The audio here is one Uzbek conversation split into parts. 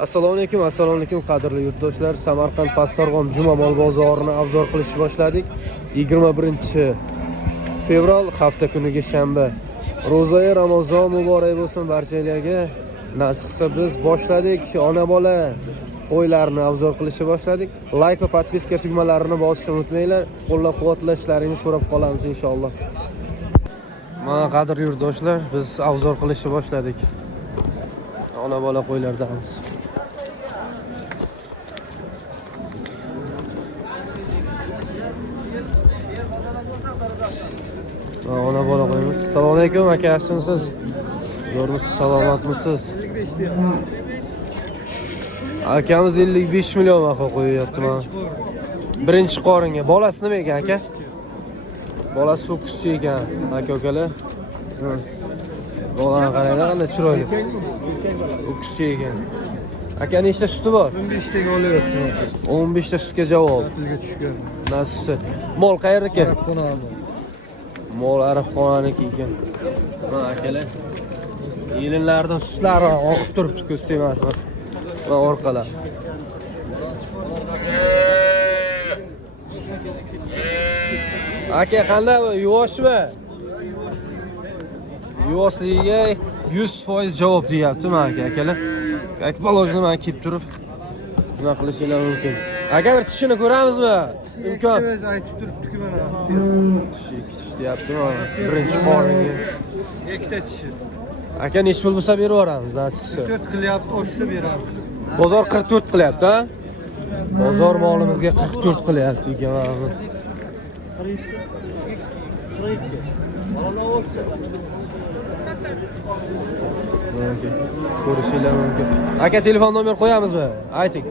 Assalomu alaykum qadrli yurtdoshlar. Samarqand Pastdarg'om Juma mol bozorini obzor qilishni boshladik. 21-fevral hafta kuniga shanba. Ro'za-i Ramazon muborak bo'lsin barchalarga. Nasib qilsa biz boshladik. Ona bola qo'ylarni obzor qilishni boshladik. Like va podpiska tugmalarini bosishni unutmanglar. Qo'llab-quvvatlashlaringizni so'rab qolamiz inshaalloh. Mana qadrli yurtdoshlar, biz obzor qilishni boshladik. Ona bola qo'ylardamiz. Ona bola qo'yamiz. Assalomu alaykum aka, yaxshimisiz? Zo'rmisiz, salomatmisiz? Akamiz 55 million baho qo'yapti mana. Birinchi qoringa. Bolasi nima ekan aka? Bolasi 9 chi ekan, aka-ukalar. Bolani qaranglar, qanday chiroyli. 9 chi ekan. Aka nechta suti bor? 15 taga olyapsiz. 15 ta sutga javob. Tilga tushgan. Nasibsi. Mol qayerniki? Arabxonami. Mol Arabxonaniki ekan. Mana akalar. Yelinlardan sutlari oqib turibdi, ko'z temasmi? Va orqalar. Aka qanday yuvoshmi? Yuvosligiga 100% javob deyapti mana akalar. Как положено men kelib turib nima qilishinglar mumkin. Aka bir tishini ko'ramizmi? Imkon. Biz aytib turibdik mana. Tish deyapti mana. Birinchi qoringa. Ikkita tishi. Aka nech pul bo'lsa berib yuboramiz, nasibsi. 4 qilyapti, oshsa beramiz. Bozor 44 qilyapti, ha? Bozor molimizga 44 qilyapti ekan mana. Ko'rishinglar mumkin. Aka telefon nomer qo'yamizmi? Ayting.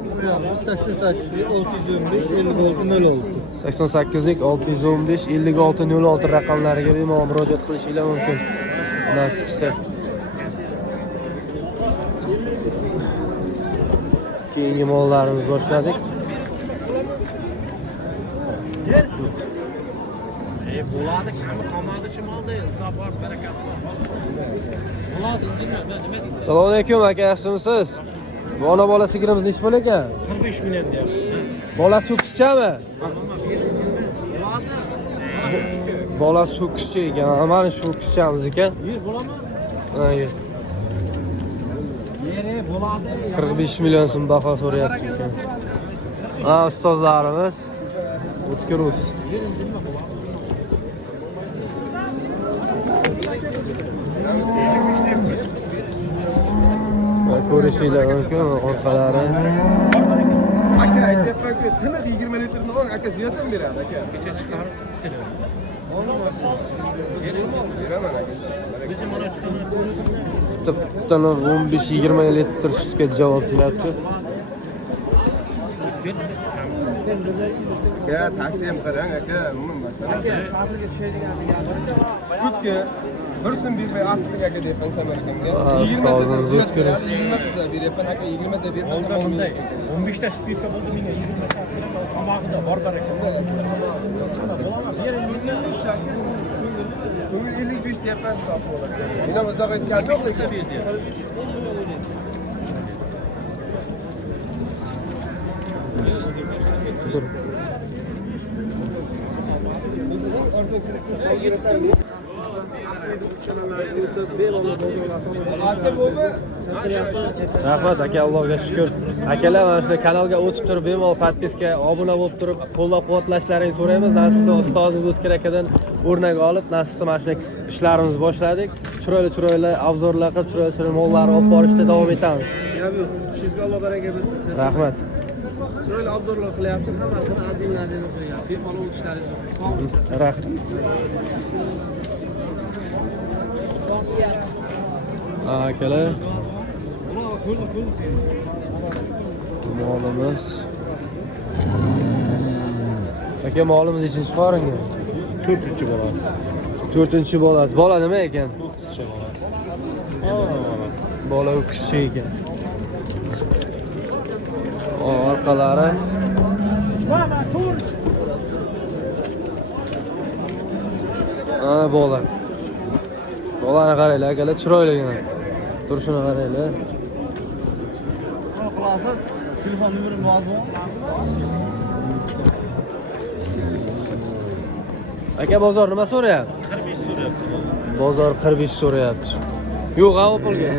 88 615 56 06. 88lik 615 56 06 raqamlariga bemalol murojaat qilishinglar mumkin. Nasibsa. Keyingi mollarimiz boshladik. Bo'ladi, qami qolmadi shimolda, sabr barakat. Bo'ladi, nima deysiz? Assalomu alaykum aka, yaxshimisiz? Bu ona bola sigirimiz nech pul ekan? 45 million deyapti. Bolasi 9chami? Bo'ladi. Bolasi 9cha ekan. Mana shu 9chamiz ekan. Yer bo'ladimi? Ha, yer. Yeri bo'ladi. 45 million so'm baho so'rayapti ekan. Ha, ustozlarimiz o'tkir o'z. Ko'rishinglar mumkin orqalari. Aka aytyapman-ku, tiniq 20 litrni ol, aka ziyoddan beradi aka. Kecha chiqarib keladi. Beraman aka. Bizim mana chiqadi. Tipdan 15-20 litr sutga javob deyapti. Ya taqdim qarang aka, umuman masala. Safiga tushadigan kutga bir so'm bermay 60 aka deyapman Samarqandga. 20 da ziyod beradi, 20 da beryapman aka, 20 da bermasa olmaydi. 15 ta sut bersa bo'ldi menga 20 ta. Tomog'ida bor barakat. Ko'ngil 55 deyapman hisob bo'ladi. Meni uzoq aytgan yo'q lekin. Tur. Rahmat aka, Allohga shukr. Akalar mana shu kanalga o'tib turib, bemalol podpiska, obuna bo'lib turib, qo'llab-quvvatlashlaringizni so'raymiz. Nasibsa ustozimiz O'tkir akadan o'rnak olib, nasibsa mana shunday ishlarimizni boshladik. Chiroyli obzorlar qilib, chiroyli mollarni olib borishda davom etamiz. Sizga Alloh baraka bersin. Rahmat. Chiroyli obzorlar qilyapti, hammasini adil-adil qo'ygan. Bemalol o'tishlaringiz mumkin. Rahmat. Akalar. Molimiz. Aka molimiz nechinchi qoringa? 4-chi bolasi. 4-chi bolasi. Bola nima ekan? 9-chi bolasi. Bola 9chi ekan. Orqalari. Ana bola. Bolani qaranglar, akalar chiroyligini. Turishini qaranglar. olasiz. Telefon nomerim yozib. Aka bozor nima so'rayapti? 45 so'rayapti. Bozor 45 so'rayapti. Yo'q, Opelga.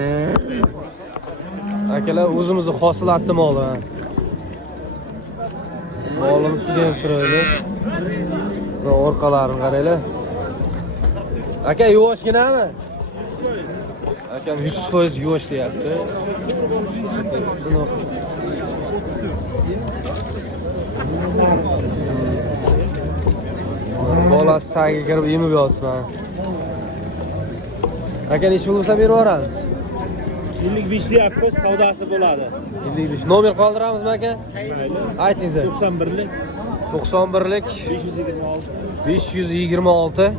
Akalar o'zimizni hosilati moli. Molimiz juda ham chiroyli. Orqalarini qaranglar. Aka yuvoshginami? Akam 100% yuvosh deyapti. Bolasi tagiga kirib yemib yotibman. Aka ish bo'lsa berib yuboramiz. 55 deyapmiz, savdosi bo'ladi. 55. Nomer qoldiramizmi aka? Aytingiz. 91lik 91lik 526 526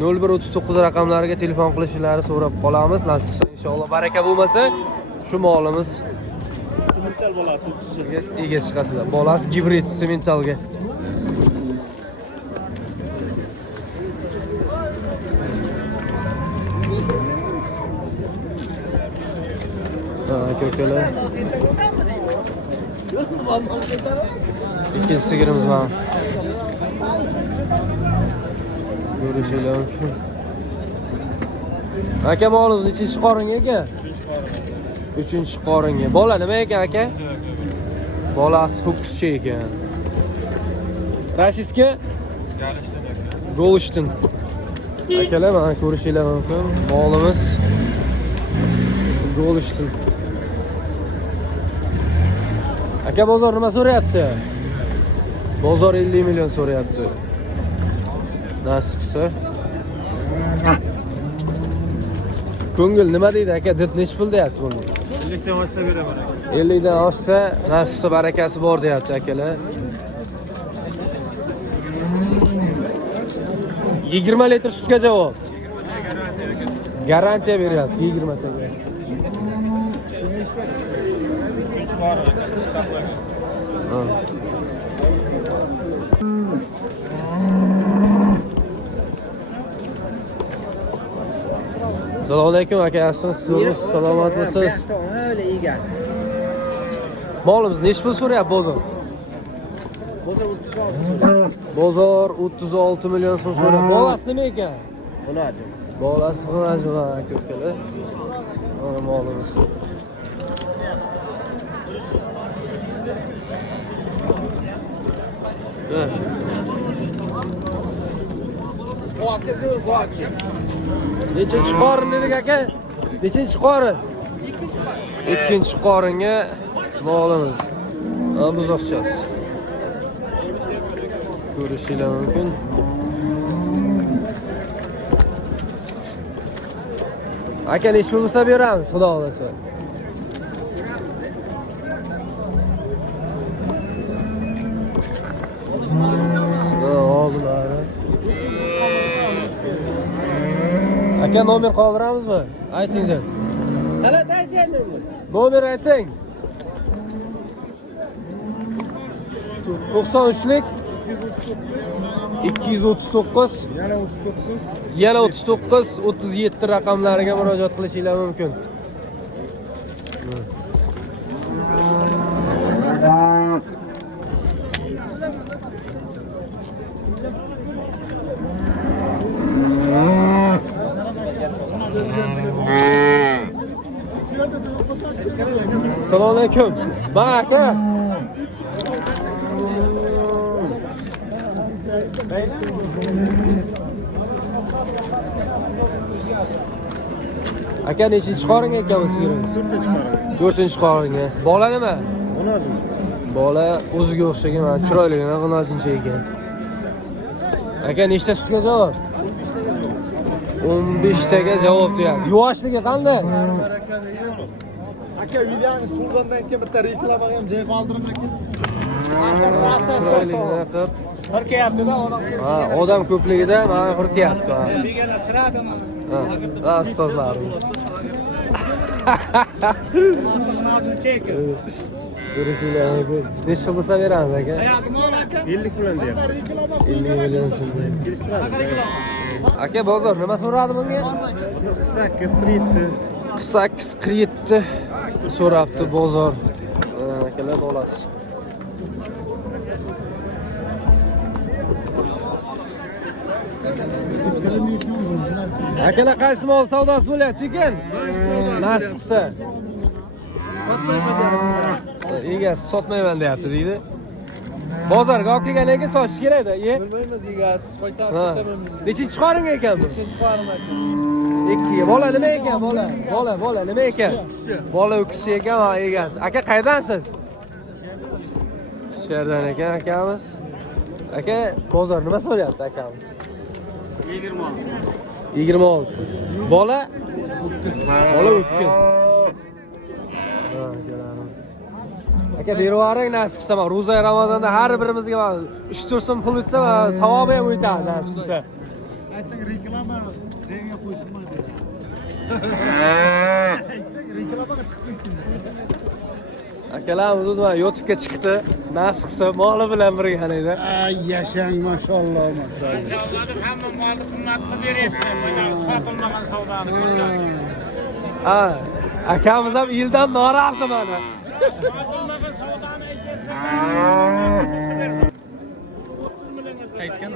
0139 raqamlariga telefon qilishlarini so'rab qolamiz. Nasib bo'lsa inshaalloh baraka bo'lmasa shu molimiz semental bolasi o'tishga ega chiqasizlar. Bolasi gibrid sementalga. Ko'kalar. Ikkinchi sigirimiz mana. Ko'rishinglar mumkin. Aka molimiz nechinchi qoringa aka? 3-chi qoringa. Bola nima ekan aka? Bolasi ho'kizcha ekan. Rossiyska? Golishtin. Akalar mana ko'rishinglar mumkin. Molimiz Golishtin. Aka bozor nima so'rayapti? Bozor 50 million so'rayapti. Nasibsa. Ko'ngil nima deydi aka? Dit nech pul deyapti buni? 50 dan oshsa beraman. 50 dan oshsa, nasibsa barakasi bor deyapti akalar. 20 litr sutga javob. Garantiya beryapti 20 taga. Assalomu alaykum aka, yaxshimisiz? Salomatmisiz? Öyle iyi gel. Molimiz nech pul so'rayapti bozor? Bozor 36 million so'm so'rayapti. Bolasi nima ekan? Olacak. Bolasi xonajima ko'kalar. Mana molimiz. Nechinchi qorin dedik aka? Nechinchi qorin? Ikkinchi qoringa molimiz. Buzoqchasi. Ko'rishinglar mumkin. Aka nech bo'lsa beramiz, xudo xolasa. Oldilari. Aka nomer qoldiramizmi? Aytingiz. Talat aytaymi? Nomer ayting. 93lik 239 yana 39 37 raqamlariga murojaat qilishinglar mumkin. Assalomu alaykum. Mana aka. Aka nechinchi qoringa ekan bu sigirimiz? 4-chi qoringa. Bola nima? Bola o'ziga o'xshagan, mana chiroyligina g'inojincha ekan. Aka nechta sutga javob? 15 taga javob deyapti. Yuvoshligi qanday? Aka videoni so'rgandan keyin bitta reklamaga ham joy qoldirib aka. Chiroyligina qilib. Hurkayapti-da odam. Ha, odam ko'pligida mana hurkayapti. Begona siradimi? Ha, ustozlarimiz. Ko'rishinglar mumkin. Nechta bo'lsa beramiz aka? 50 million deyapti. 50 million so'm. Aka bozor nima so'radi bunga? 48 47. 48 47. so'rabdi bozor. Akalar bolasi. Akalar qaysi mol savdosi bo'lyapti ekan? Nasib qilsa. Egasi sotmayman deyapti deydi. Bozorga olib kelgandan keyin sotish kerak-da, Bilmaymiz egasi. Nechinchi qoring ekan bu? Ikki. Bola nima ekan, bola? Bola nima ekan? Bola ukisi ekan, ha, egasi. Aka qaydansiz? Sherdan ekan akamiz. Aka, bozor nima so'rayapti akamiz? 26. Bola? Bola ukis. Ha, kelamiz. Aka berib yuboring nasib qilsa, ro'za Ramazonda har birimizga 3-4 so'm pul bitsa, savobi ham o'tadi nasib qilsa. Ayting reklama jenga qo'yishmaydi. Reklamaga chiqsin. Akalarimiz o'zi mana YouTube'ga chiqdi. Nasib qilsa moli bilan birgalikda. Ay yashang mashalloh, mashalloh. Hamma molni qimmatga beryapti. Mana sotilmagan savdoni ko'rgan. Ha, akamiz ham yildan norozi mana. Sotilmagan savdoni aytyapti. Qaytgan.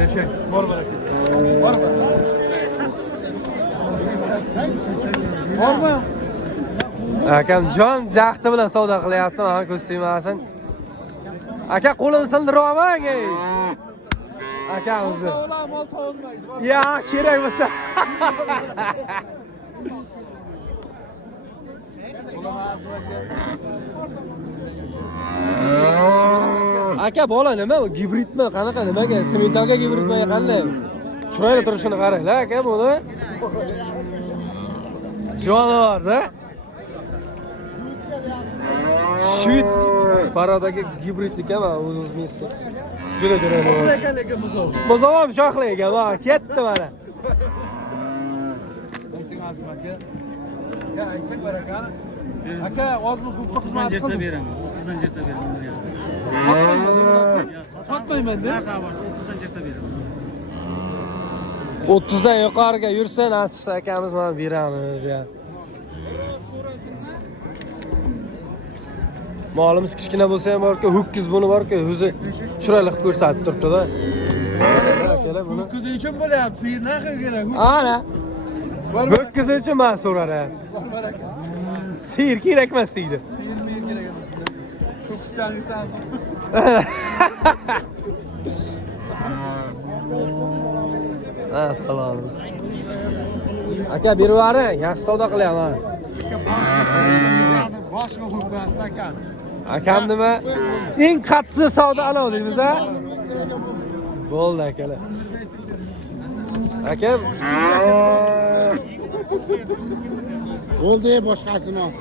Yashang, bor baraka. Bormi? Akam jon jahdi bilan savdo qilyapti, mana ko'z tegmasin. Aka qo'lini sindirib olmang, ey. Akamizni. Ya, kerak bo'lsa. Aka bola nima bu? Gibridmi? Qanaqa nimaga? Sementalga gibridmi qanday? Chiroyli turishini qaranglar, aka buni. Jonivor-da. Shvit Faradagi gibrid ekan, o'zimiz. Juda chiroyli. Bozor ham shoxli ekan, mana ketdi mana. Ayting Azim aka. Ya, ayting baraka. Aka, ozmi ko'p xizmat qildim. beraman. 30dan jersa beraman. Sotmayman-da. 30dan jersa beraman. 30dan yuqoriga yursa, nasib akamiz mana beramiz ya. Molimiz kichkina bo'lsa ham bor-ku, ho'kiz buni bor-ku, o'zi chiroyli qilib ko'rsatib turibdi-da. Akalar buni Ho'kiz uchun bo'lyapti, sir narxi kerak. ana. Ho'kiz uchun men so'radim. Sir kerak emas deydi. Sir kerak emas. Ho'kizchanliksan. Ha, qilamiz. Aka berib yuboring, yaxshi savdo qilyapman. Boshqa ho'kiz aka. Akam nima? Eng qattiq savdo anov deymiz, ha? Bo'ldi akalar. Akam Bo'ldi, boshqasini ol.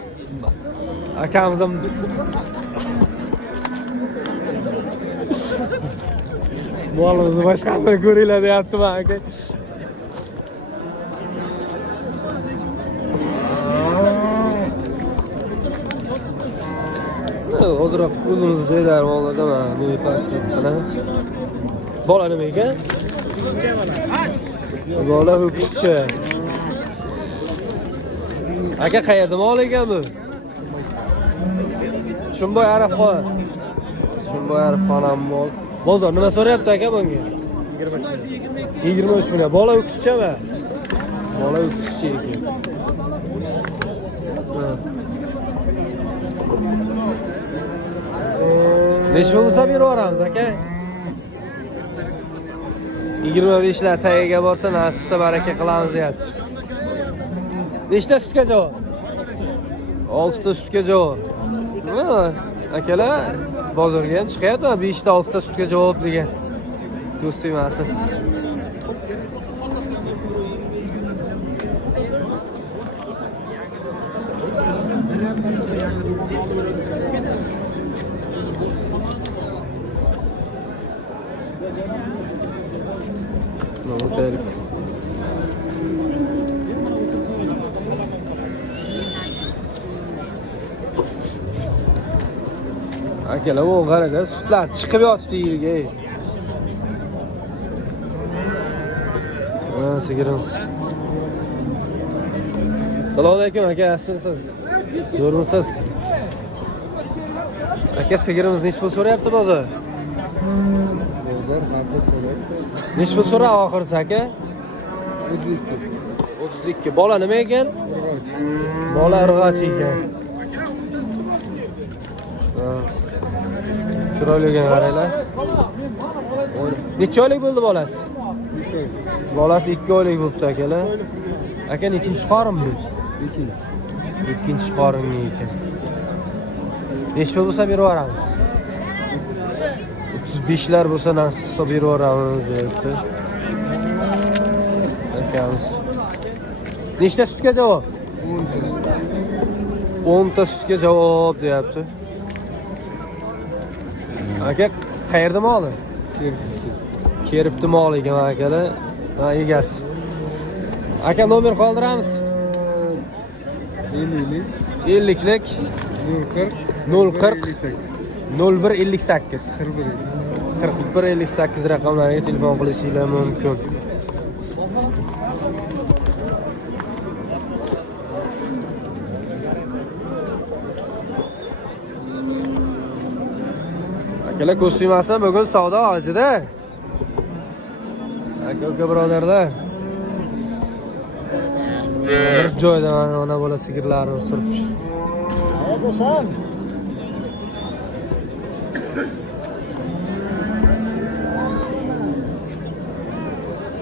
akamiz ham molimizni boshqasini ko'ringlar deyapti-man aka. Hozirroq o'zimizni joylar mollarda mana bu pastga qarang. Bola nima ekan? Bola ho'kizcha. Aka qayerda mol ekan bu? Chumboy Arabxon. Chumboy Arabxon ham mol. Bozor nima so'rayapti aka bunga? 23 million. Bola ho'kizchami? Bola ho'kizcha ekan. Necha bo'lsa berib yuboramiz aka? 25 lar tagiga borsa nasibsa baraka qilamiz deyapti. Nechta sutga javob? 6 ta sutga javob. Nima? Akalar bozorga ham chiqyapti, 5 ta 6 ta sutga javob degan. Ko'z tegmasin. O'taylik. Akalar, bu qaranglar, sutlar chiqib yotibdi yerga. Sigirimiz. Assalomu alaykum aka, yaxshimisiz? Zo'rmisiz? Aka, sigirimiz nech pul so'rayapti bozor? Nech pul so'rab oxirisi aka? 32. Bola nima ekan? Bola urg'och ekan. Chiroyli ekan, qaranglar. Necha oylik bo'ldi bolasi? Bolasi 2 oylik bo'libdi akalar. Aka, nechinchi qorin bu? Ikkinchi qorinli ekan. Necha pul bo'lsa berib yuboramiz? 35 lar bo'lsa nasib qilsa berib yuboramiz deyapti. Akamiz. Nechta sutga javob? 10 ta sutga javob deyapti. Aka, qayerda moli? Keribdi mol ekan akalar. Ha, egasi. Aka, nomer qoldiramiz. 50lik 040 0158 4158 raqamlariga telefon qilishingiz mumkin. Akalar, ko'z suymasam bugun savdo hojida. Aka birodarlar. Bir joyda ona bola sigirlarini suribdi. Bo'lsam.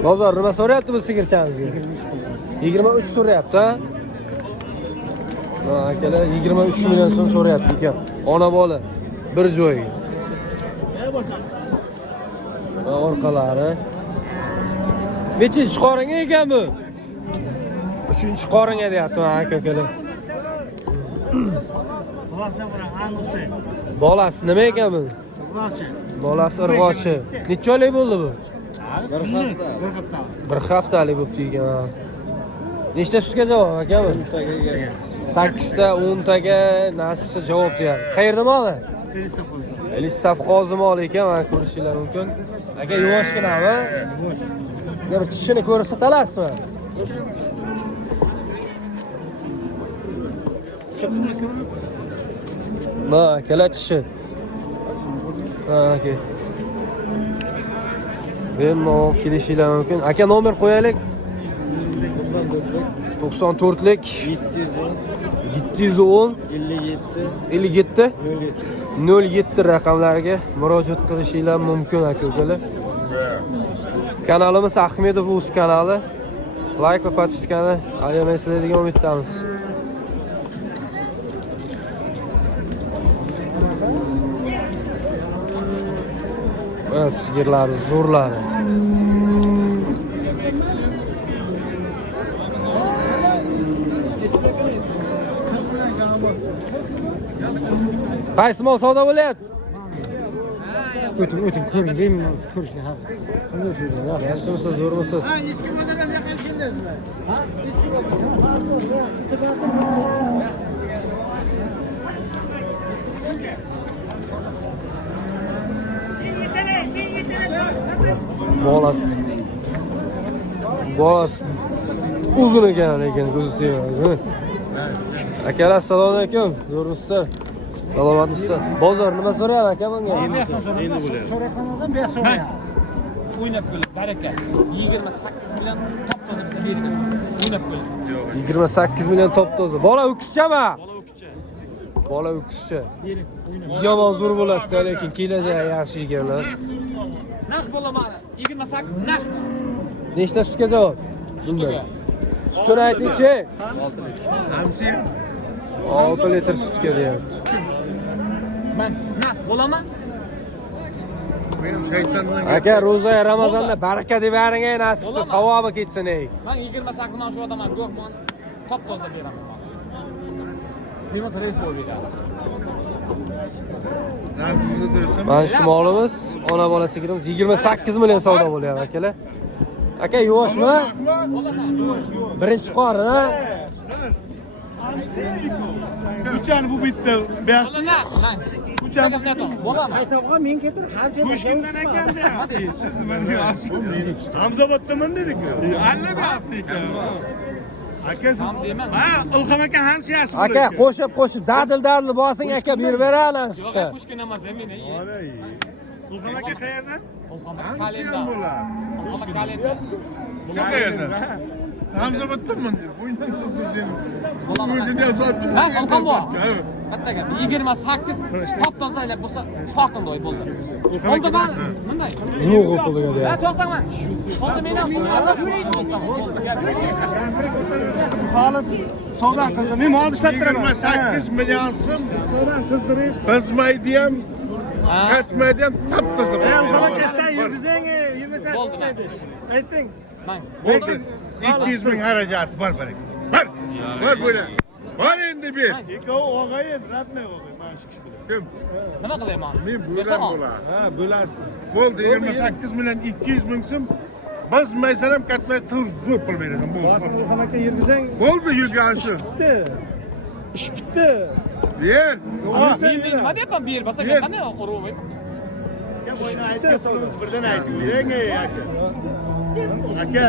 Bozor nima so'rayapti bu sigirchamizga? 23 so'rayapti, ha? Ha, akalar 23 million so'm so'rayapti ekan. Ona bola bir joyga. Orqalari. Nechinchi qoringa ekan bu? 3-chi qoringa deyapti aka-akalar. Bolasi nima ekan bu? Bolasi urg'ochi. Necha oylik bo'ldi bu? Bir haftalik bo'libdi ekan. Nechta sutga javob aka bu? 8 ta, 10 taga nasibsa javob deyapti. Qayerda moli? Elisaf qozi moli ekan, mana ko'rishingiz mumkin. Aka, yuvoshginami? Bir tishini ko'rsata olasizmi? Ma, kala tishi. Ha, aka. Bemalol kelishingiz mumkin. Aka, nomer qo'yaylik. 94lik 710 57 07 raqamlariga murojaat qilishingiz mumkin aka-ukalar. Kanalimiz Ahmedov Uz kanali. Like va podpiskani ayamaysizlar degan umiddamiz. Sigirlar zo'rlari. Qaysi mol savdo bo'lyapti? O'ting, ko'ring, bemalol ko'rishga haq. Qanday so'rayapsiz? Yaxshimisiz, zo'rmisiz? Bolasi. Uzun ekan, lekin ko'zi tegmaydi. Akalar, assalomu alaykum. Zo'rmisiz? Salomatmisiz? Bozor nima so'rayapti aka bunga? Endi bo'lyapti. So'rayotgandan besh so'rayapti. O'ynab qo'ying, baraka. 28 million top toza bizga bergan. O'ynab qo'ying. 28 million top toza. Bola o'kizchami? Bola o'kizcha. Yomon zo'r bo'ladi, lekin kelajak yaxshi ekanlar. Narx bo'lamadi. 28 narx. Nechta sutga javob? Bunga. Sutini aytingchi. 6 litr sutga deyapti. Men narx bo'laman. Aka, ro'za Ramazonda baraka deb bering, nasibsa savobi ketsin ey. Men 28 man shu odaman, go'rman. Top toza beraman. Bemat reis bo'ldi. Mana shu molimiz, ona bola sigirimiz 28 million savdo bo'lyapti akalar. Aka, yuvoshmi? Birinchi qorin, ha? Uchani bu bitta. Mana, ucham. Bo'lmami? Aytavga men ketib, qancha Toshkentdan ekanda. Siz nima deyapsiz? Hamzoboddaman dedik-ku. Alla bo'pti ekan. Aka siz ha, Ilhom aka hamshiyasi bo'lar. Aka qo'shib dadil bosing aka berib beraman chiqsa. Pushkin emas, meni. Ilhom aka qayerda? Hamshiyam bo'lar. Kalenda. Shu qayerda? Hamzoboddaman deb. Bundan siz o'zini yozib Ha, Ilhom bor. Katta gap. 28 top tozaylab bo'lsa, farqindoy bo'ldi. Oldi man, bunday. Yo'q o'qidiga Ha, deyapti. to'xtaman. Hozir men ham xolis savdo qildi. Men mol ishlab turaman. 28 million so'm savdo qizdirish. Bizmaydi ham, ketmaydi ham taptoza. Ilhom aka istan yulduzing 28 Bo'ldi, man. ayting. Mang. Bo'ldi. 200 ming xarajat bor barak. Bor bo'la. Bor endi ber. Ikkovi o'g'ayin, ratmay o'g'ay, mana shu kishi bilan. Kim? Nima qilayman? Men bo'lam bo'lar. Ha, bo'lasiz. Bo'ldi, 28 million 200 ming so'm. Biz maysar ham katmay turib pul berasan. Bo'ldi. Bosim Ilhom aka yurgizing. Bo'ldi, yurganishi. Ish bitdi. Ber. Men nima deyapman, ber, basa qanday uruvay? Oyna aytganingiz birdan ayting. Aka.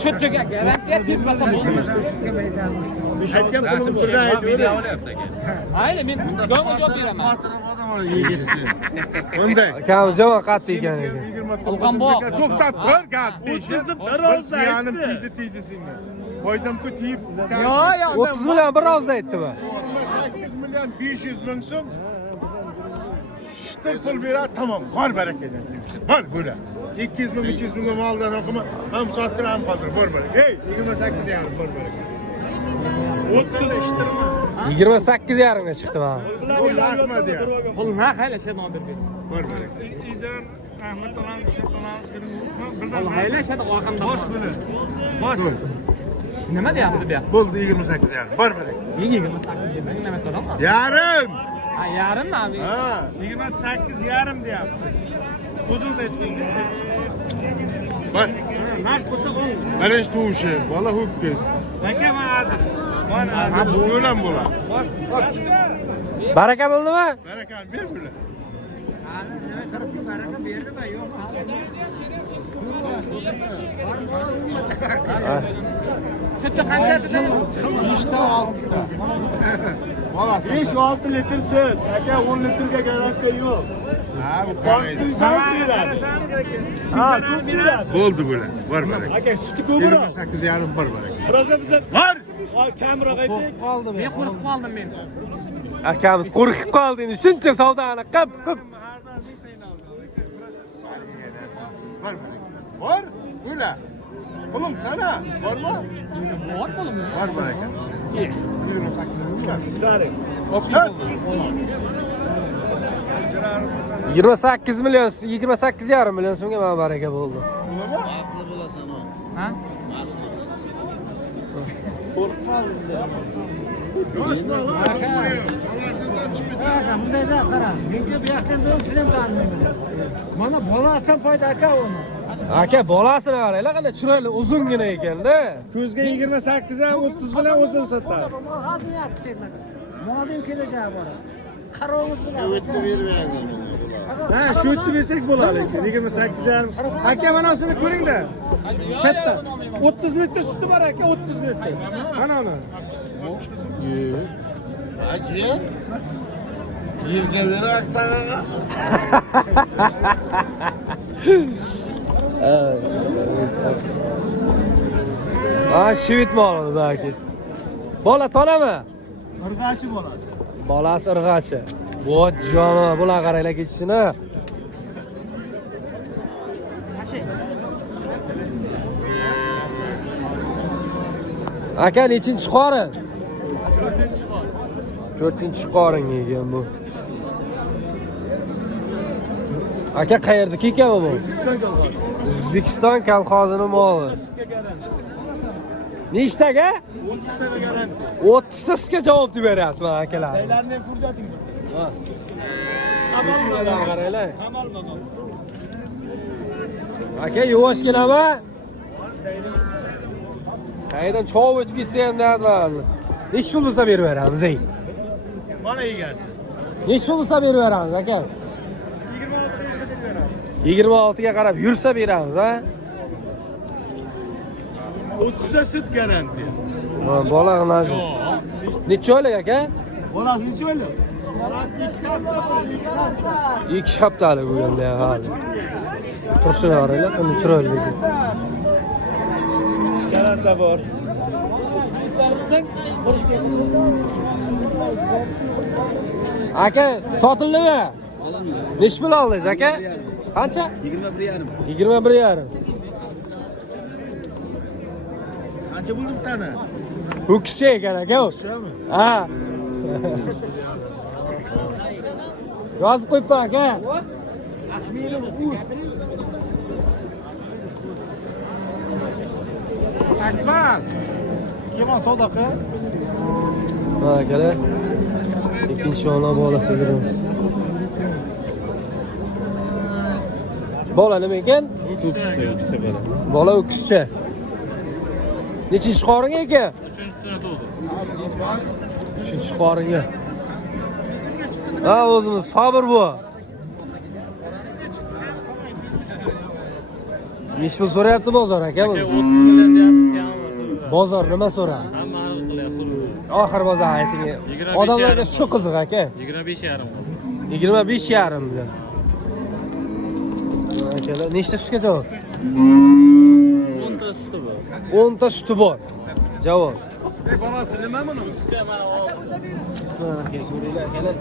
Shutga garantiya tep basa bo'ldi. Aytgan pulimiz birdan ayting. Mayli, men doimo javob beraman. Unday. Akamiz yomon qattiq ekan. Ilhom bor. To'xtab tur, gap. 30 bir oz yanim tiydi senga. Foydam ku tiyib. Yo'q, 30 million bir og'izda aytdimi? 8 million 500 ming so'm. Shitir pul beradi, tamom. Bor barakadan. Bor bo'la. 200 ming 300 ming moldan o'qima, ham sottir ham qoldir, bor baraka. Ey, 28 yarim bor baraka. 30 ishtirma. 28 yarimga chiqdi mana. Bu rahmat ya. Pul nima qaylashadi berdi. Bor baraka. Idan rahmat olamiz, Pul qaylashadi orqamda. Bos buni. Bos. Nima deyapti bu yoq? Bo'ldi 28 yarim. Bor baraka. 28 deb nima aytadimi? Yarim. Ha, yarim abi. Ha, 28 yarim deyapti. O'zingiz aytdingiz. Bor. Naq bo'lsa o'n. Qarash tuvushi, bola ho'kiz. Aka men adres. Ha, bu o'lan bo'ladi. Bos. Baraka bo'ldimi? Barakani ber bular. Nima tarafga baraka berdimi yo'qmi? Sutni qancha dedingiz? 5-6 litr sut. Aka 10 litrga garantiya yo'q. Ha, bu qanday? Ha, ko'p beradi. Bo'ldi bular. Bor baraka. Aka suti ko'proq. 28 yarim bor baraka. Roza biza bor. Kamroq ayting. Men qo'rqib qoldim men. Akamiz qo'rqib qoldi endi shuncha savdoni qip. Bor. Bor. Bular. Pulim sana. Bormi? Bor pulim. Bor baraka. 28 ming. 28 million, 28 yarim million so'mga mana baraka bo'ldi. Ha? Bundayda qara, menga bu yoqdan so'ng sizdan taniyman. Mana bolasidan foyda aka uni. Aka bolasini qaranglar, qanday chiroyli uzungina ekanda. Ko'zga 28 ham 30 bilan o'zini sotadi. Hozir yapti. Modim kelajak bor. Qarovimiz bilan. O'tni bermayapman bular. Ha, shu o'tni bersak bo'ladi lekin 28 yarim. Aka mana shuni ko'ringda. Katta. 30 litr suti bor aka, 30 litr. Mana uni. Acı. Yirgevleri aktarana. Ha, shivit moli belki. Bola tonami? Irg'achi bo'ladi. Bolasi irg'achi. Voy jonim, bular qaranglar ketishini. Aka nechinchi qorin? 4-chi qorin ekan bu. Aka qayerdaki ekan bu? O'zbekiston kolxozini moli. Nechtaga? 30 taga garantiya. 30 taga javob beryapman akalar. Saylarni ham ko'rsating. Ha. Qaranglar. Qamal bobo. Aka yuvosh kelama. Qaydan chov o'tib ketsa ham deyapman. Nech pul bo'lsa berib beramiz, ey. Mana egasi. Nechta bo'lsa berib beramiz aka? 26 ga qarab yursa beramiz, ha? 30 ta sut garantiya. Ha, bola g'anaji. Necha oylik aka? Bolasi necha oylik? 2 haftalik bo'lganda hali. Turishini qaranglar, qanday chiroyli. Garantda bor. Aka, sotildimi? Necha pul oldingiz aka? Qancha? 21,5. 21,5. Qancha bo'ldi bir tane? Ho'kizcha ekan aka u. Ha. Yozib qo'yibman aka. Akbar. Kemon savdo qil. Ha, akalar. Ikkinchi ona bolasi kiramiz. Bola nima ekan? Ho'kizcha bola. Bola ho'kizcha. Nechinchi qoringa aka? 3-sini to'ldi. 3-chi qoringa. Ha, o'zimiz sabr bu. Necha pul so'rayapti bozor aka bu? 30 million deyapsiz kam. Bozor nima so'radi? Hamma hal qilyapsiz. Oxir bozor ayting. Odamlarga shu qiziq aka. 25,5. 25,5 million. Akalar, nechta sutga javob? 10 ta suti bor. 10 ta suti bor. Javob. Bolasi nima buni? Ikkita mana oldi. Ha, aka, ko'ringlar akalar.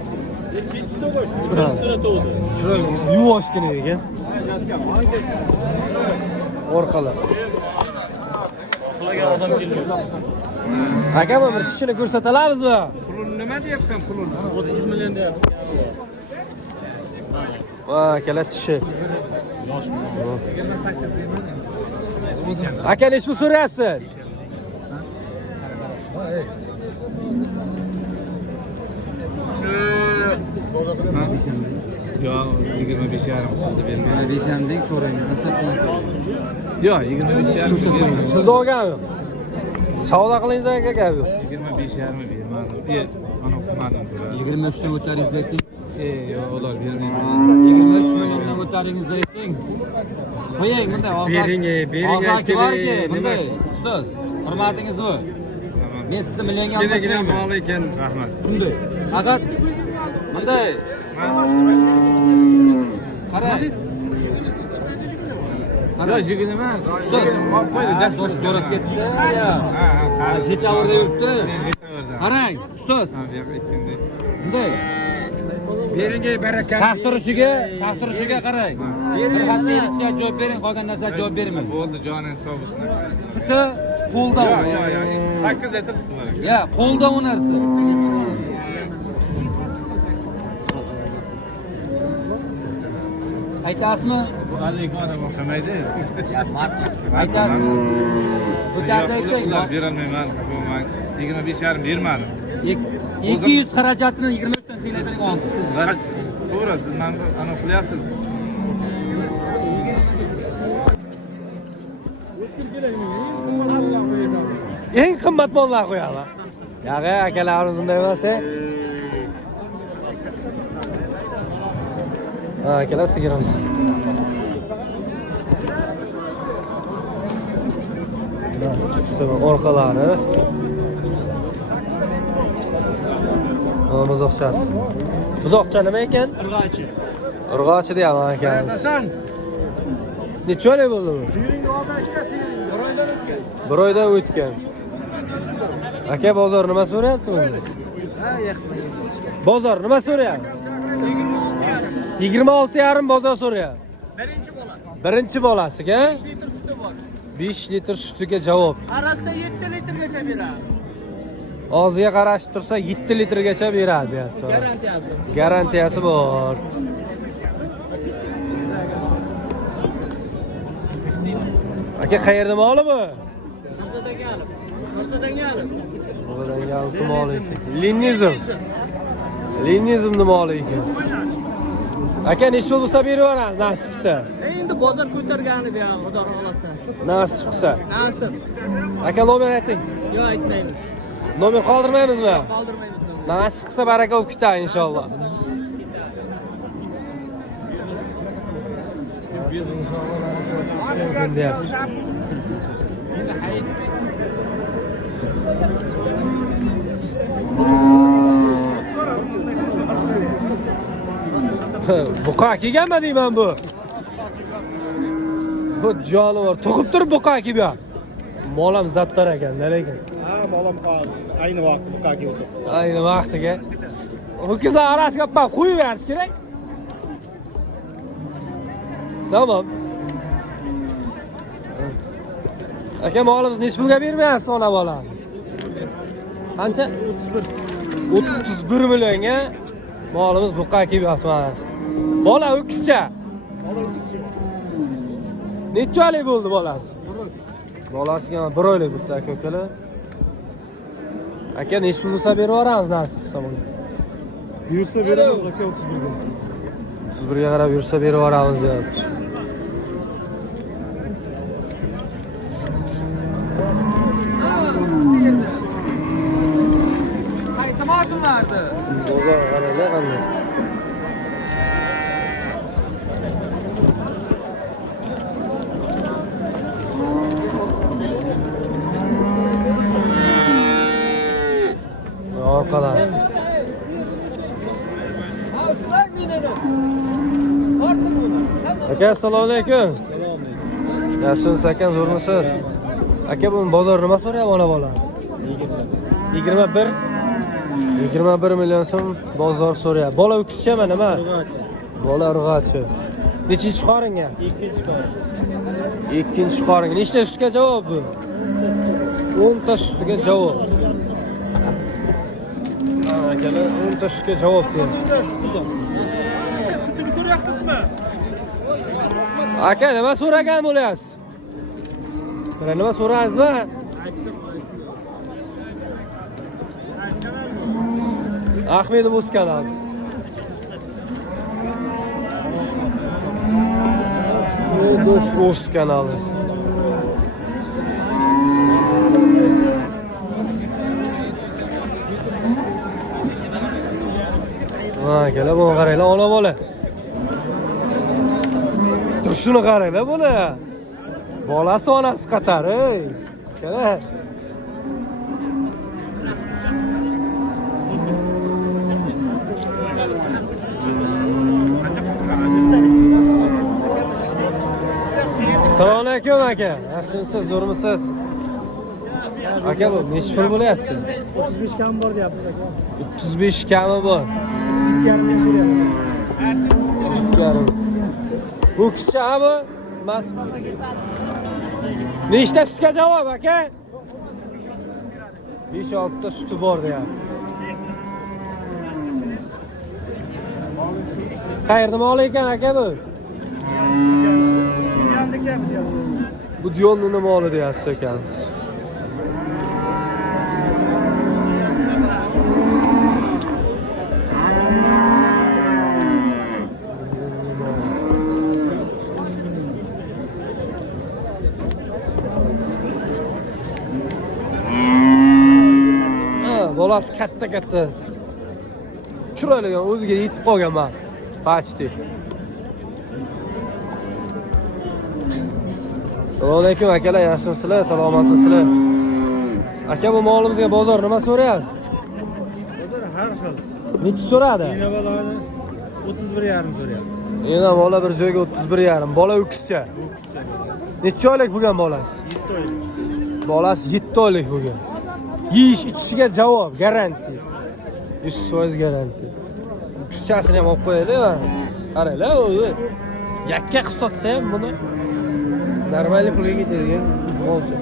Ikkinchi to'g'ri. 3-sini to'ldi. Chiroyli, yuvoshgina ekan. Orqalar. Uxlagan odam keldi. Aka, mana bir tishini ko'rsatalamizmi? Pulini nima deyapsan pulini? 30 million deyapsiz. Ha, akalar tishi. Aka, necha pul so'rayapsiz? Yo'q, 25,5 qildi bermadi. Deshamdek so'rang. Yo'q, 25,5 Siz olganmi? Savdo qilingiz aka gap yo'q. 25,5 bermadi. Mana o'qimadim. 23 dan o'taringiz ayting. Yo'q, ular bermaydi. 23 milliondan o'taringiz ayting. Qo'ying bunday Bering, og'zaki borki, bunday ustoz. Hurmatingiz bu. Men sizni millionga Kichkinagina mol ekan. Rahmat. shunday. Faqat bunday qarang. Yo'q, jigini emas. Ustoz, qo'ydi, dastgo'sh ko'rib ketdi. Ha, jetaverda yuribdi. Qarang, ustoz. Bunday. Beringa baraka. Taqtirishiga qarang. Qanday javob bering, qolgan narsa javob bermang. Bo'ldi, joning sog' bo'lsin. Suti qo'lda. Yo'q. 8 litr sut bor. Ya, qo'lda u narsa. Aytasizmi? Halik odam o'xshamaydi. Aytasizmi? Bu yerda ayting. Ular berolmayman, bo'lmang. 25,5 bermadi. 200 xarajatini 23 dan senatning oldi. Siz g'araj. To'g'ri, siz mana ana qilyapsiz. Eng qimmat mollar qo'yaman. Yog'i akalarimiz unday emas. Ha, akalar sigiramiz. Orqalari. Mana buzoqchasi. Buzoqcha nima ekan? Urg'ochi. Urg'ochi deyapman akamiz. Necha oylik bo'ldi bu? Bir oydan o'tgan. Aka, bozor nima so'rayapti bunda? Bozor nima so'rayapti? 26,5 bozor so'rayapti. Birinchi bolasiga 5 litr sutiga javob. Qarasa 7 litrgacha beradi. Og'ziga qarashib tursa 7 litrgacha beradi, deyapti. Garantiyasi. Garantiyasi bor. Aka, qayerda moli bu? Mirzodagi olib. Mirzodagi olib. Bularga olib moli ekan. Linizmni moli ekan. Aka, nechta bo'lsa berib yuboramiz, nasib qilsa. Endi bozor ko'targani bu ham, xudo xolasa. Nasib qilsa. Nasib. Aka, nomer ayting. Yo'q, aytmaymiz. Nomer qoldirmaymizmi? Qoldirmaymiz. Nasib qilsa baraka bo'lib ketadi inshaalloh. Buqa kelganmi deyman bu? Bu jonivor to'qib turib buqa kelgan. Molam zattar ekan, lekin. Ha, molam qoldi. Ayni vaqtda buqa keldi. Ayni vaqtiga. Ho'kizlar arasiga qo'yib berish kerak. Tamam. Aka molimizni hech pulga bermayapsiz ona bola. Qancha? 31 millionga molimiz buqa kelyapti mana. Bola ho'kizcha. Necha oylik bo'ldi bolasi? Bolasiga 1 oylik bitta aka ukalar. Aka necha pul bo'lsa berib yuboramiz nasib qilsa buni. Yursa beramiz aka 31 ga. 31 ga qarab yursa berib yuboramiz deyapti. Qaysi mashinalardi? Bozor qaranglar qanday. Orqadan. Aka assalomu alaykum. Yaxshimisiz aka, zo'rmisiz? Aka bu bozor nima so'rayapti ona bola? 21 million so'm bozor so'rayapti. Bola o'kizchami nima? Bola urg'achi. Nechinchi qoringa? Ikkinchi qoringa. Nechta sutga javob bu? 10 ta sutga javob. Akalar 10 ta sutga javob deydi. Aka nima so'ragan bo'lyapsiz? Nima so'radingizmi? Ahmedov o'z kanali. Ahmedov o'z kanali. Ha, kela bu qaranglar, ona bola. Turishini qaranglar bola. Bolasi onasi qatar, ey. Kela. Assalomu alaykum aka. Yaxshimisiz, zo'rmisiz? Aka bu necha pul bo'lyapti? 35 kam bor deyapmiz aka. 35 kami bor. 2,5 ming so'rayapti. 2,5. Bu kishi bu mas. Nechta sutga javob aka? 5-6 ta suti bor deyapti. Qayerda mol ekan aka bu? Bu Diyonning moli deyapti akamiz. Bolasi katta. Chiroyli o'ziga yetib qolganman. Почти. Assalomu alaykum akalar, yaxshimisizlar? Salomatmisizlar? Aka bu molimizga bozor nima so'rayapti? Bozor har xil. Necha so'radi? Yana bolani 31,5 so'rayapti. Yana bola bir joyga 31,5. Bola o'kizcha. Necha oylik bo'lgan bolasi? 7 oylik. Bolasi 7 oylik bo'lgan. Yeyish, ichishiga javob, garanti. 100% garanti. Kuchasini ham olib qo'yaylik. Qaranglar, o'zi yakka qilib sotsa ham buni normalniy pulga ketadigan molcha.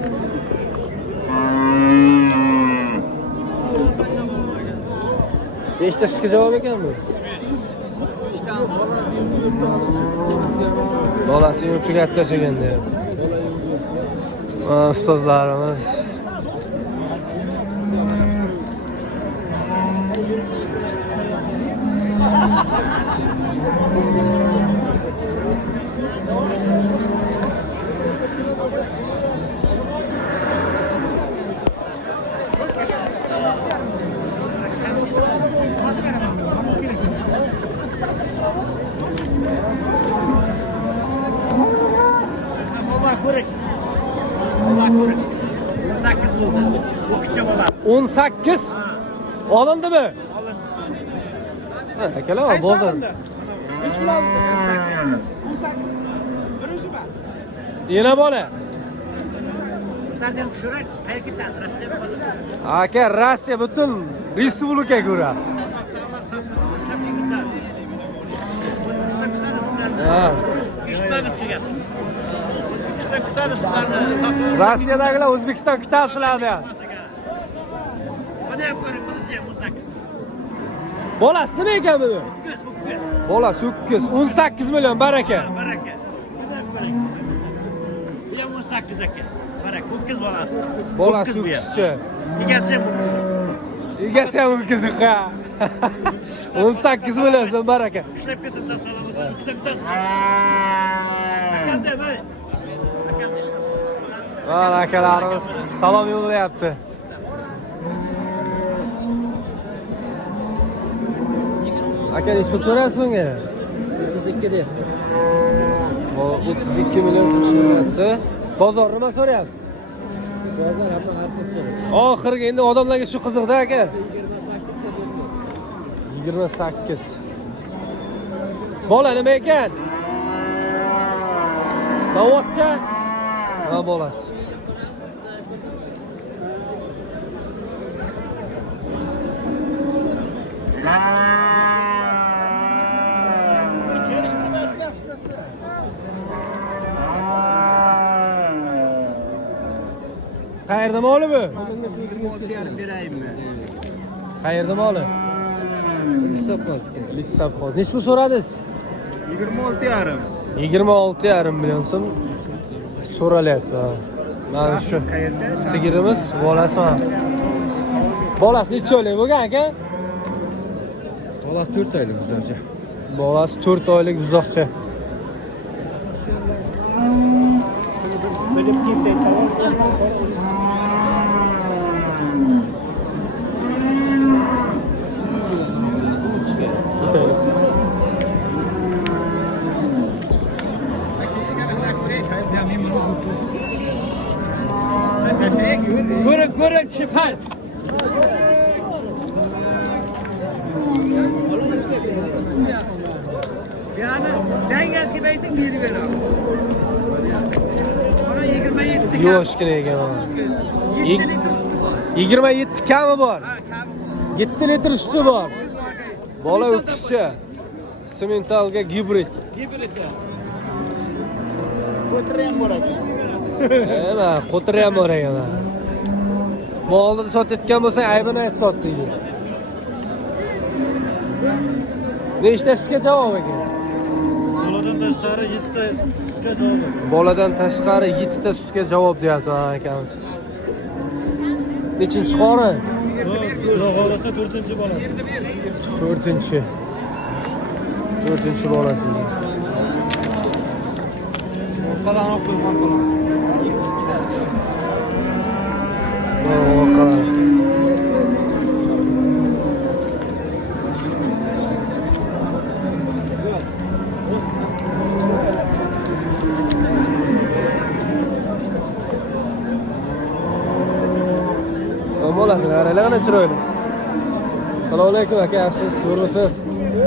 Nechta sutga javob ekan bu? Bolasi ham tugatlasaganda. Ustozlarimiz ko'ring. 18 bo'ldi. Bu kichik bolasi. 18 olindimi? Ha, akalar bozor. Yana bola. Sizlardan so'rang, qayerga ketadi? Rossiya bozor. Aka, Rossiya butun respublika ko'ra. Ha. Rossiyadagilar O'zbekiston kutasizlar deyapti. Buni ham ko'ring, bunisi ham 18. Bolasi nima ekan bu? Ho'kiz. Bolasi 18 million baraka. Baraka. Buni ham ko'ring. Bu ham 18 aka. Baraka, ho'kiz bolasi. Bolasi Ho'kiz bu ham. 3-chi. Egasi ham ho'kiz. Egasi ham ho'kizi ha. 18 million so'm baraka. Ishlab kelsa salomat bo'ling. Ishlab ketasiz. Akamda bo'y. Mana akalarimiz salom yo'llayapti. Aka nechta so'raysiz unga? 32 de. O 32 million so'rayapti. Bozor nima so'rayapti? Bozor hamma narsa so'rayapti. Oxirgi endi odamlarga shu qiziqda aka. 28. Bola nima ekan? Davoscha? Ha, bolasi. Qayerda moli bu? Qayerda moli? Lissabxoz. Nechta so'radingiz? 26,5. 26,5 million so'm so'ralyapti. Mana shu sigirimiz bolasi mana. Bolasi necha oylik bo'lgan aka? Bolasi 4 oylik buzoqcha. Bolasi 4 oylik buzoqcha. Ko'rak chipas. Yani dangal kebayting berib beramiz. Mana 27 Yo'shgina ekan mana. 7 litr suti bor. 27 kami bor. Ha, kami bor. 7 litr suti bor. Bola o'kischa. Sementalga gibrid. Ko'tiri ham bor ekan. Mana qo'tiri ham bor ekan. Molni sotayotgan bo'lsang, aybini ayt sot deydi. Nechta sutga javob ekan? Boladan tashqari 7 ta sutga javob. Boladan tashqari 7 ta sutga javob deyapti mana akamiz. Nechinchi qori? Xudo xolasa 4-chi bolasi. 4-chi. 4-chi bolasi. Orqadan olib qo'ygan qo'llar. Orqadan. Bolasini aralag'ana chiroyli. Assalomu alaykum aka, yaxshisiz, zo'rmisiz?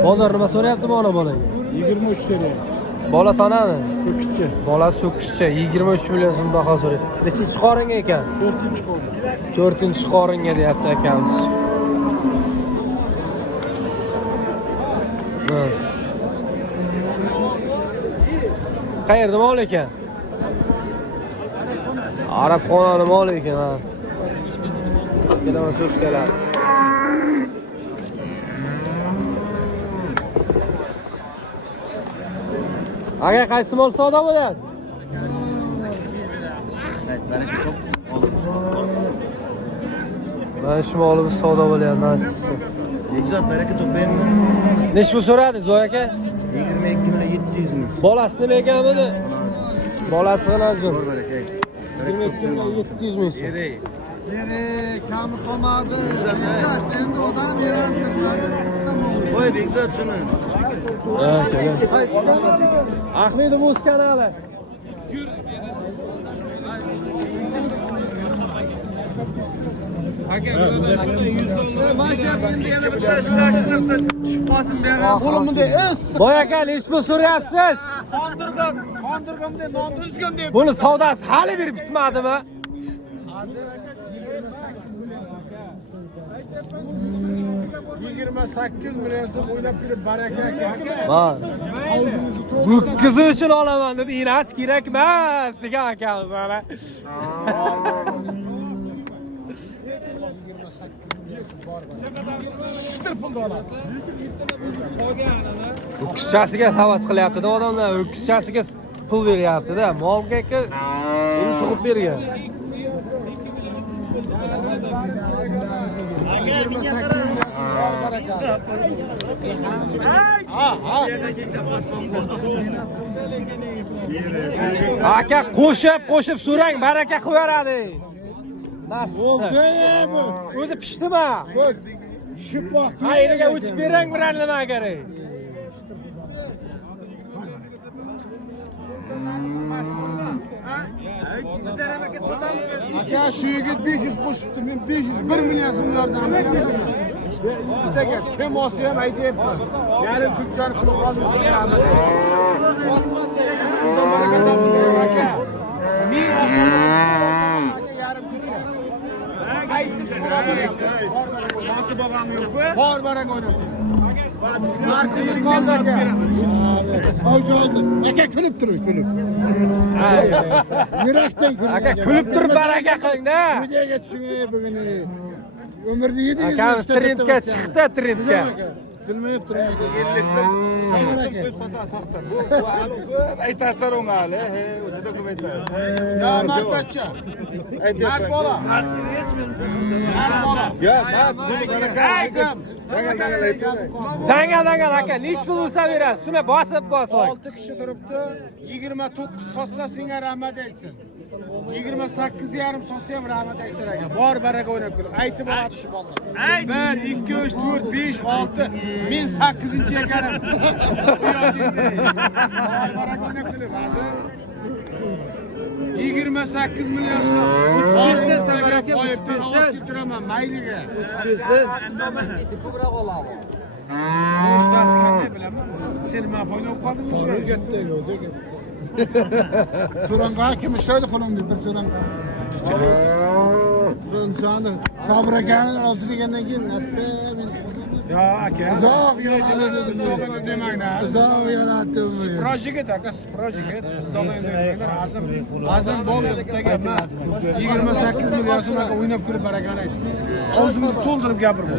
Bozor nima so'rayapti mana bolaga? 23 so'rayapti. Bola tanami? Ko'kchi. Bolasi so'kishcha 23 million so'm baho so'rayapti. Nechinchi qoringa ekan? 4-chi qo'l. 4-chi qoringa deyapti akamiz. Qayerda mol ekan? Arab qonuni mol ekan ha. Kelama so'z keladi. Aga qaysi mol savdo bo'lyapti? Baraka top oldim. Mana shu molimiz savdo bo'lyapti, nasibsi. Egzot baraka top bermi? Nechta so'radingiz voy aka? 22 million 700 ming. Bolasi nima ekan buni? Bolasi g'anajun. Bor baraka. 22 million 700 ming so'm. Kami qolmadi. Endi odam berantirmadi. Voy egzot shuni. Ha, keling. Ahmedov o'z kanali. Boy aka, nech pul so'rayapsiz? Qondirganda non uzgan deb. Buni savdosi hali berib bitmadimi? $28 so'm o'ylab kelib baraka aka. Bak. Ho'kizi uchun olaman dedi. Inas kerak emas degan akamiz mana. Ho'kizchasiga havas qilyapti-da odamlar. Ho'kizchasiga pul beryapti-da. Molga uni tug'ib bergan. Aka qo'shib so'rang, baraka qilib beradi. Nasibsa. O'zi pishdimi? Pishib bor. Qayerga o'tib berang bilan nima kerak? Aka shu yigit 500 qo'shibdi, men 500 1 million so'm yordam beraman. Bizaga kim olsa ham aytayapti. Yarim kunchalik qilib qoldik. Aka. Men yarim kuncha. Bor baraka o'ynab. Barchaga qoldi aka. Oldi. Aka kulib tur, kulib. Yurakdan kulib. Aka kulib turib baraka qiling-da. Videoga tushing bugun. Umrni yedingiz. Akamiz trendga chiqdi, trendga. Jilmayib turmaydi. Aytasizlar unga hali, o'zi dokumentlar. Ya martacha. Aytyapman. Bola. Ya, buni qanaqa aytib. Dangal aka, nech pul bo'lsa berasiz? Shuni bosib. 6 kishi turibdi. 29 sotsa senga rahmat aytsin. 28,5 sotsa ham rahmat aytsin aka. Bor baraka o'ynab kulib. Aytib oladi shu bollar. 1 2 3 4 5 6 men 8-chi ekanim. Bor baraka o'ynab kulib. Hozir 28 million so'm. 3 baraka qo'yibdi. Olib turaman mayliga. Ustaz qanday bilaman? Sen nima o'ynab qoldingmi? Ketdi. So'rang'a kim ishlaydi qo'limda bir so'rang'a. İnsonni Sabir akani rozi degandan keyin yo aka uzoq yo'latdim. Uzoq yo'latdim. Projekt aka, projekt. Hozir bo'ldi bitta gap. 28 million so'm aka o'ynab kirib barakani aytdi. Og'zimni to'ldirib gapirdim.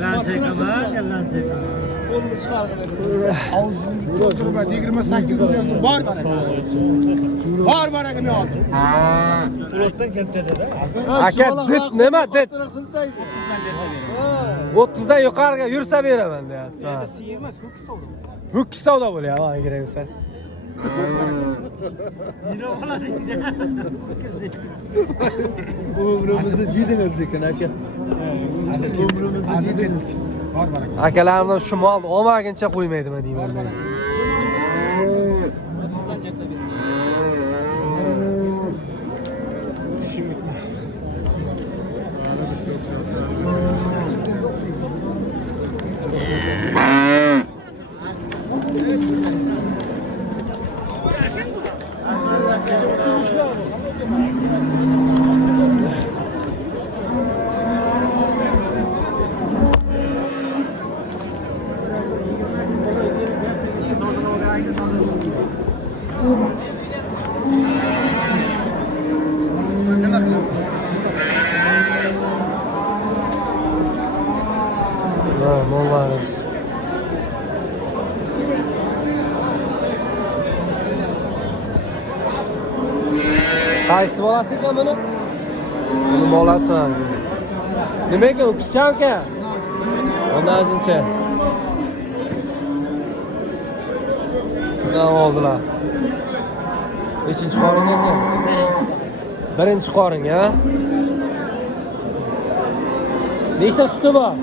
Og'zimni to'ldirib 28 million so'm bor baraka. Bor baraka men oldim. Uloqdan keldi-da. Aka dit nima dit? 30dan yuqoriga yursa beraman deyapti. Emas, ho'kiz savdo. Ho'kiz savdo bo'lyapti, menga kerak bo'lsa. Umrimizni jiydingiz lekin aka. Umrimizni jiydingiz. Bor baraka. Akalarimdan shu molni olmaguncha qo'ymaydimi deyman men. Mollarimiz. Qaysi bolasi ekan buni? Buni bolasi ham. Nima ekan, o'qishcha ekan? Ondan o'zincha. Nima oldilar? Nechinchi qorin ekan? Birinchi qorin, ha? Nechta suti bor?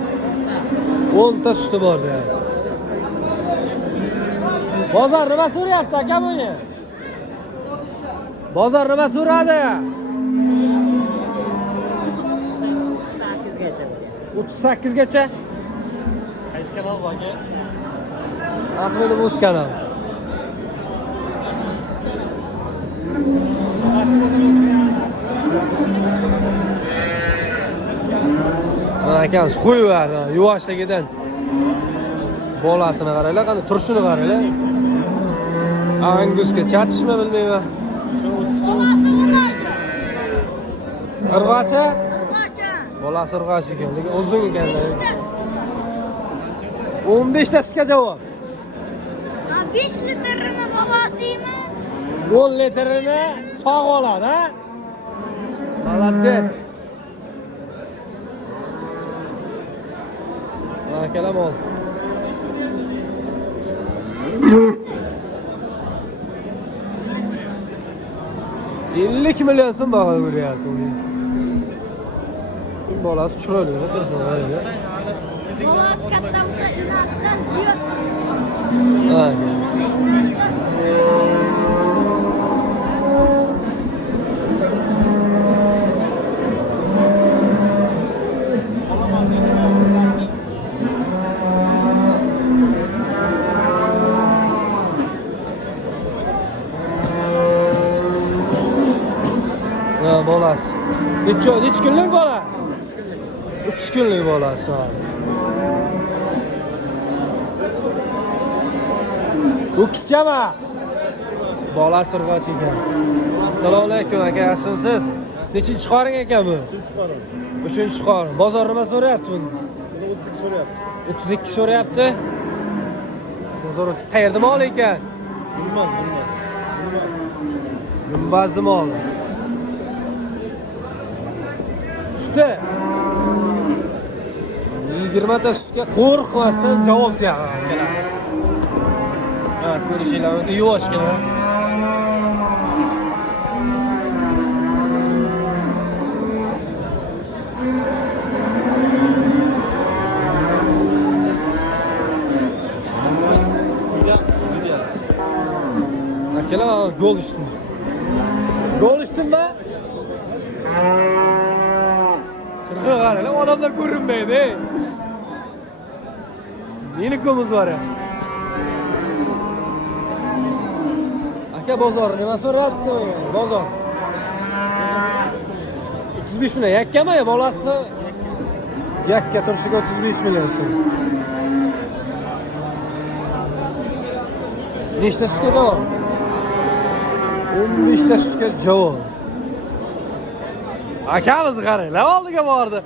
10 ta suti bor ya. Bozor nima so'rayapti aka buni? Bozor nima so'radi? 8 gacha. 38 gacha. Qaysi kanal bor aka? Ahmedov o'z kanal. Mana akamiz qo'yverdi, yuvoshligidan. Bolasini qaranglar, qani turishini qaranglar. Angusga chatishmi bilmayman. Irg'acha? Bolasi irg'acha ekan, lekin uzun ekanlar. 15 ta sutga javob. 5 litrini bolasiymi? 10 litrini sog' oladi, ha? Молодец. Akalam ol. $50 million so'm baho beryapti unga. Bolasi chiroyli, tursin, qarang. Bolasi katta bo'lsa, enasidan ziyod. Ha. Bolasi. Necha kunlik bola? 3 kunlik bolasi. O'kischami? Bolasi urg'och ekan. Assalomu alaykum aka, yaxshimisiz? Nechinchi qoring ekan bu? 3-chi qoring. Bozor nima so'rayapti buni? 32 so'rayapti. Bozor qayerda mol ekan? Gumbazda mol. Suti 20 ta sutga qo'rqmasdan javob beradi. Ha, ko'rishinglar mumkin, yuvoshgina. Akalar, gol içtim. Gol içtim mi? Kırkı var lan, adamlar görünmeydi. Yeni kumuz var ya. Aka bozor, nima so'rayapti? Bozor. 35 million. Yakkami ya bolasi? Yakka turishiga 35 million so'm. Nechta sutga javob? 15 ta sutga javob. Akamiz qaranglar, oldiga bordi.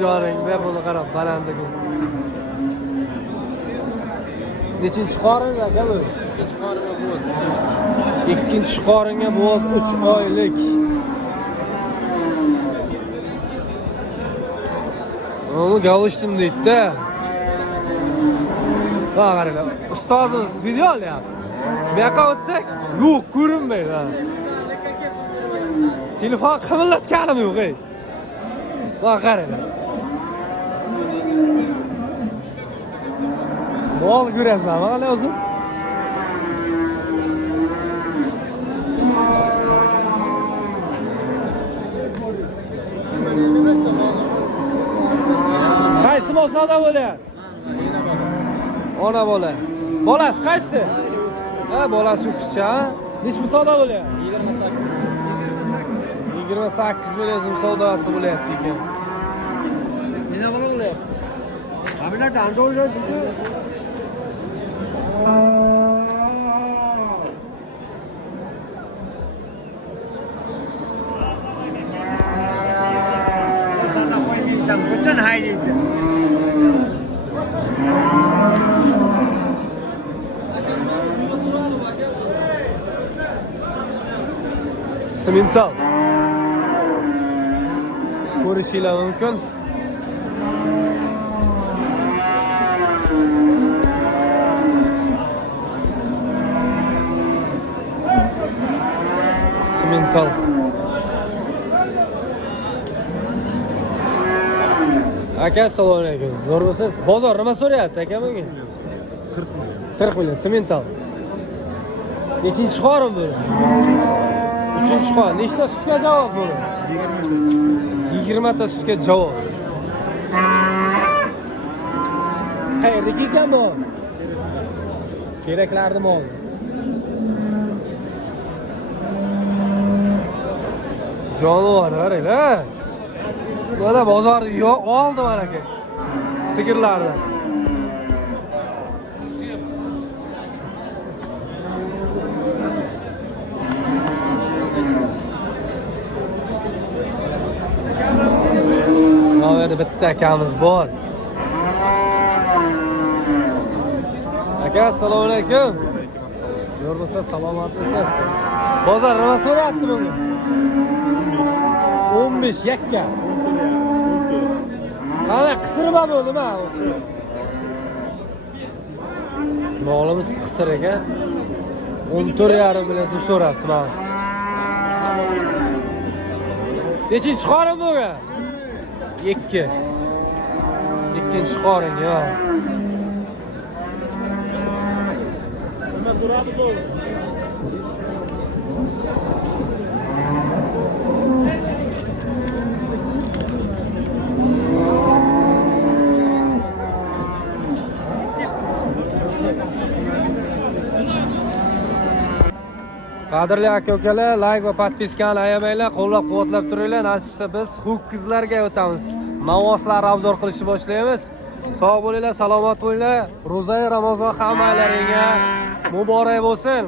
Joringda buni qarab, balandiga. Nechinchi qorin aka bu? Ikkinchi qoringa bo'z 3 oylik. Onu galishdim deydi-da. Ha qaranglar, ustozimiz video olyapti. Bu yoqqa o'tsak, yo'q, ko'rinmaydi. Telefon qimirlatganim yo'q, ey. Va qaranglar. Mol ko'rasizlarmi hali o'zim? Qaysi mol savdo bo'lyapti? Ona bola. Bolasi qaysi? Ha, bolasi o'qishchi, ha? Nechta savdo bo'lyapti? 28 million so'm savdosi bo'lyapti ekan. Nima bo'lyapti? Abilar dandollar dedi. Sana koymaysan, bütün haydaysan. Simental. Ko'rishinglar mumkin. Simental. Aka, assalomu alaykum. Zo'rmisiz? Bozor nima so'rayapti aka menga? 40 million. Simental. Nechinchi qorin bu? 3-chi qorin. Nechta sutga javob bu? 20 ta sutga javob. Qayerdaki ekan bu? Keraklarni mol. Jonivor qaranglar. Mana bozorda yo'q oldi mana aka. Sigirlarni. Mana bitta akamiz bor. Aka, assalomu alaykum. Yo'rmasa salomat bo'lsiz. Bozor nima so'rayapti bunga? 15 yakka. Ana qisirma bu nima? Molimiz qisir ekan. 14,5 bilan so'rabdi mana. Nechinchi qorin bunga? 2. Ikkinchi qorin yo. Nima so'ramiz o'zi? Qadrli aka-ukalar, like va podpiskani ayamanglar, qo'llab-quvvatlab turinglar. Nasibsa biz ho'kizlarga o'tamiz. Mavoslarni obzor qilishni boshlaymiz. Sog' bo'linglar, salomat bo'linglar. Ro'za Ramazon hammalaringga muborak bo'lsin.